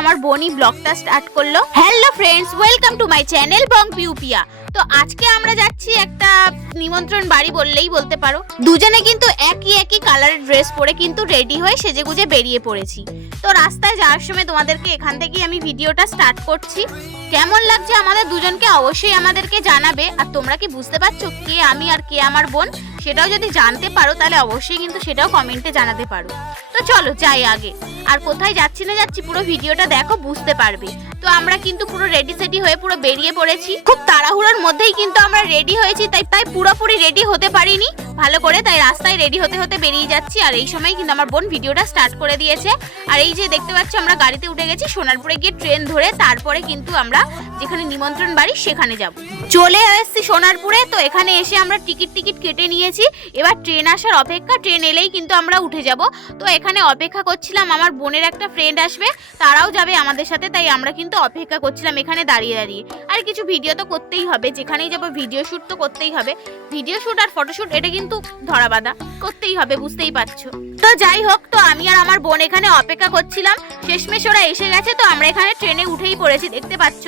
আমার বনি ব্লগটা স্টার্ট করলো। Hello friends, welcome to my channel Bong Piupia. তো আজকে আমরা যাচ্ছি একটা নিমন্ত্রণ বাড়ি বললেই বলতে পারো। দুজনে কিন্তু একই কালারের ড্রেস পরে কিন্তু রেডি হয়ে সেজেগুজে বেরিয়ে পড়েছি। তো রাস্তায় যাওয়ার সময় তোমাদেরকে এখান থেকেই আমি ভিডিওটা স্টার্ট করছি। কেমন লাগছে আমাদের দুজনকে অবশ্যই আমাদেরকে জানাবে। আর তোমরা কি বুঝতে পারছো কে আমি আর কে আমার বোন, সেটাও যদি জানতে পারো তাহলে অবশ্যই কিন্তু সেটাও কমেন্টে জানাতে পারো। তো চলো যাই আগে। আর কোথায় যাচ্ছি না যাচ্ছি পুরো ভিডিওটা দেখো, বুঝতে পারবে। তো আমরা কিন্তু পুরো রেডি সেডি হয়ে পুরো বেরিয়ে পড়েছি। খুব তাড়াহুড়োর মধ্যেই কিন্তু আমরা রেডি হয়েছি, তাই পুরোপুরি রেডি হতে পারিনি ভালো করে, তাই রাস্তায় রেডি হতে হতে বেরিয়ে যাচ্ছি। আর এই সময় কিন্তু আমার বোন ভিডিওটা স্টার্ট করে দিয়েছে। আর এই যে দেখতে পাচ্ছি আমরা গাড়িতে উঠে গেছি, সোনারপুরে গিয়ে ট্রেন ধরে তারপরে কিন্তু আমরা যেখানে নিমন্ত্রণ বাড়ি সেখানে যাব। চলে এসেছি সোনারপুরে। তো এখানে এসে আমরা টিকিট কেটে নিয়েছি। এবার ট্রেন আসার অপেক্ষা, ট্রেন এলেই কিন্তু আমরা উঠে যাব। তো এখানে অপেক্ষা করছিলাম, আমার বোনের একটা ফ্রেন্ড আসবে, তারাও যাবে আমাদের সাথে, তাই আমরা কিন্তু অপেক্ষা করছিলাম এখানে দাঁড়িয়ে। আর কিছু ভিডিও তো করতেই হবে, যেখানেই যাবো ভিডিও শ্যুট তো করতেই হবে। ভিডিও শ্যুট আর ফটোশ্যুট এটা কিন্তু ধরা বাঁধা, করতেই হবে, বুঝতেই পারছো। তো যাই হোক, তো আমি আর আমার বোন এখানে অপেক্ষা করছিলাম। শেষমেশ ওরা এসে গেছে, তো আমরা এখানে ট্রেনে উঠেই পড়েছি, দেখতে পাচ্ছ।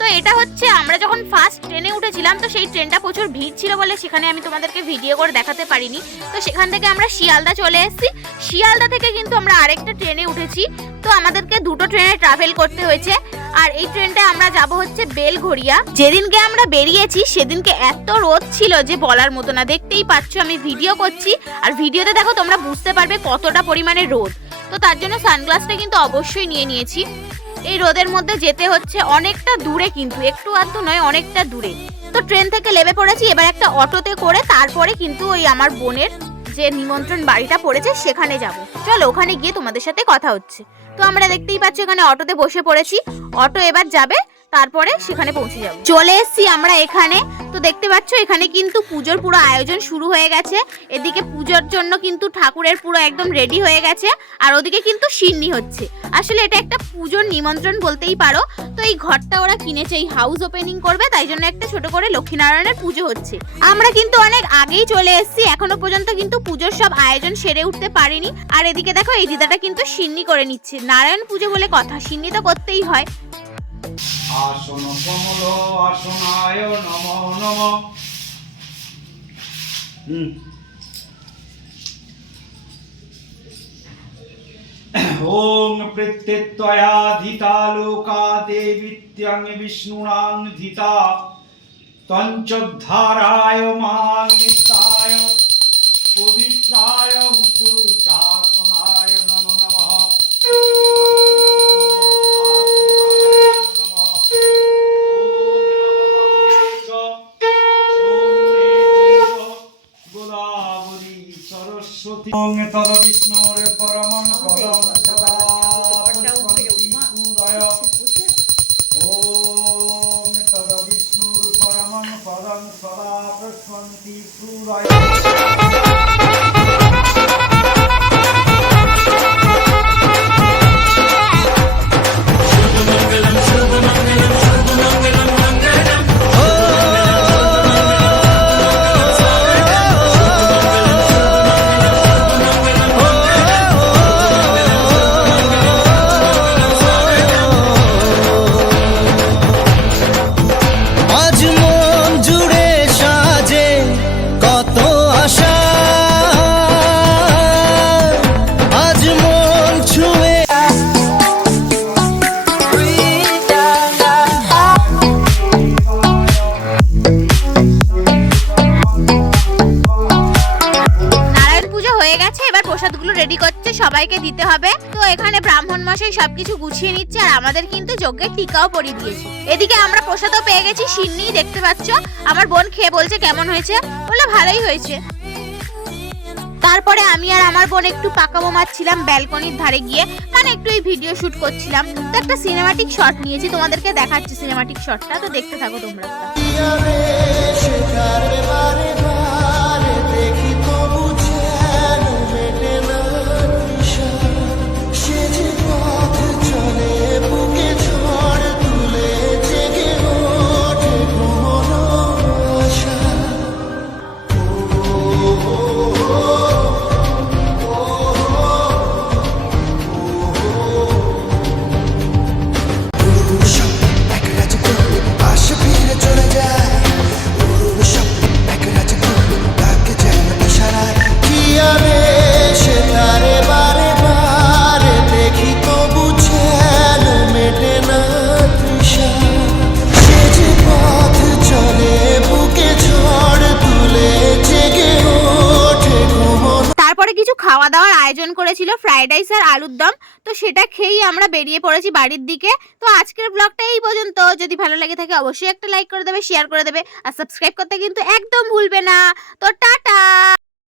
তো এটা হচ্ছে আমরা যখন ফার্স্ট ট্রেনে উঠেছিলাম, তো সেই ট্রেনটা প্রচুর ভিড় ছিল বলে সেখানে আমি তোমাদেরকে ভিডিও করে দেখাতে পারিনি। তো সেখান থেকে আমরা শিয়ালদা চলে এসেছি। শিয়ালদা থেকে কিন্তু আমরা আরেকটা ট্রেনে উঠেছি। তো আমাদেরকে দুটো ট্রেনে ট্রাভেল করতে হয়েছে। আর এই ট্রেনটা আমরা যাব হচ্ছে বেলঘড়িয়া। যেদিনকে আমরা বেরিয়েছি সেদিনকে এত রোদ ছিল যে বলার মতো না, দেখতেই পাচ্ছ আমি ভিডিও করছি। আর ভিডিওতে দেখো তোমরা বুঝতে পারবে কতটা পরিমাণে রোদ। তো তার জন্য সানগ্লাসটা কিন্তু অবশ্যই নিয়ে নিয়েছি। এই রোদের মধ্যে যেতে হচ্ছে অনেকটা দূরে, কিন্তু একটু আধটু নয়, অনেকটা দূরে। তো ট্রেন থেকে নেমে পড়েছি। এবার একটা অটোতে করে তারপরে কিন্তু ওই আমার বোনের যে নিমন্ত্রণ বাড়িটা পড়েছে সেখানে যাব। চলো ওখানে গিয়ে তোমাদের সাথে কথা হচ্ছে। তো আমরা দেখতেই পাচ্ছি এখানে অটোতে বসে পড়েছি। অটো এবার যাবে, তারপরে সেখানে পৌঁছে যাব। চলে এসেছি আমরা এখানে। তো দেখতে পাচ্ছ এখানে কিন্তু পুজোর পুরো আয়োজন শুরু হয়ে গেছে। এদিকে পুজোর জন্য কিন্তু ঠাকুরের পুরো একদম রেডি হয়ে গেছে। আর ওদিকে কিন্তু সিন্নি হচ্ছে। আসলে এটা একটা পুজোর নিমন্ত্রণ বলতেই পারো। তো এই ঘরটা ওরা কিনেছে, এই হাউস ওপেনিং করবে, তাই জন্য একটা ছোট করে লক্ষ্মীনারায়ণের পুজো হচ্ছে। আমরা কিন্তু অনেক আগেই চলে এসেছি, এখনো পর্যন্ত কিন্তু পুজোর সব আয়োজন সেরে উঠতে পারিনি। আর এদিকে দেখো এই দিদাটা কিন্তু সিন্নি করে নিচ্ছে। নারায়ণ পুজো বলে কথা, সিন্নি তো করতেই হয়। আসন কমল আসনায় নমো নমঃ। ওং প্রত্যেত্তয়া ধিতা লোকা দেবিত্যং বিষ্ণুনাং ধিতা তঞ্চোদ্ধারায় মাং নিত্যায় পবিত্রায় কুরু চাসনায় নমো নমঃ। ওং তদ বিষ্ণুর পরমং পদং সদা প্রস্পন্তি পুরায়। ওং তদ বিষ্ণুর পরমং পদং সদা প্রস্পন্তি পুরায়। প্রসাদগুলো রেডি করছে, সবাইকে দিতে হবে। তো এখানে ব্রাহ্মণ মশাই সবকিছু গুছিয়ে নিচ্ছে। আর আমাদের কিন্তু যজ্ঞের টিকাও পরিয়ে দিয়েছে। এদিকে আমরা প্রসাদও পেয়ে গেছি, সিন্নি, দেখতে পাচ্ছ। আমার বোন খেয়ে বলছে কেমন হয়েছে, বলে ভালোই হয়েছে। তারপরে আমি আর আমার বোন একটু পাকাবো মারছিলাম ব্যালকনির ধারে গিয়ে, মানে একটু এই ভিডিও শুট করছিলাম। তো একটা সিনেমাটিক শট নিয়েছি, তোমাদেরকে দেখাচ্ছি সিনেমাটিক শটটা। তো দেখতে থাকো তোমরা। বুকে ঝড় তুলে খাওয়া দাওয়ার আয়োজন করেছিল, ফ্রাইড রাইস আর আলুর দম। তো সেটা খেয়েই আমরা বেরিয়ে পড়েছি বাড়ির দিকে। তো আজকের ব্লগটা এই পর্যন্ত। যদি ভালো লেগে থাকে অবশ্যই একটা লাইক করে দেবে, শেয়ার করে দেবে আর সাবস্ক্রাইব করতে কিন্তু একদম ভুলবে না। তো টাটা।